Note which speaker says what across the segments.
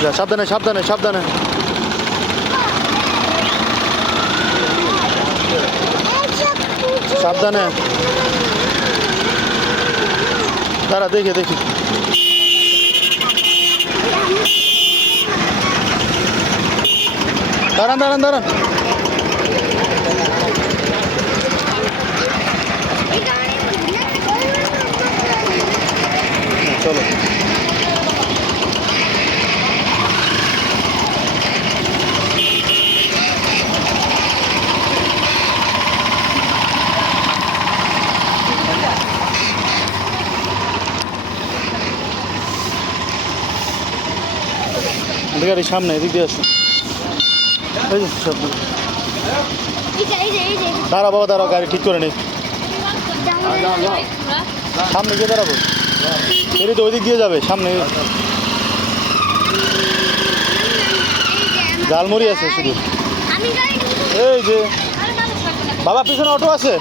Speaker 1: সাবধানে সাবধানে সাবধানে। সাবধানে। দাঁড়া দেখে দেখি। দাঁড়ান দাঁড়ান দাঁড়ান। চলো। গাড়ি সামনে এদিক দিয়ে আসো এই দাঁড়া বাবা দাঁড়া গাড়ি ঠিক করে নেই সামনে গিয়ে দাঁড়াবো। এটি তো ওই দিক দিয়ে যাবে সামনে। ঝালমুড়ি আছে শুধু। এই যে। বাবা পিছনে অটো আছে।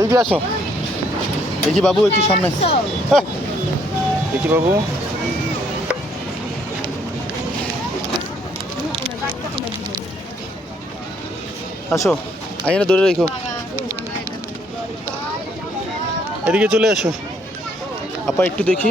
Speaker 1: এই যে আসো। দেখি বাবু একটু সামনে। দেখি বাবু। আসো আইনে ধরে রেখো। এদিকে চলে আসো। আপা একটু দেখি।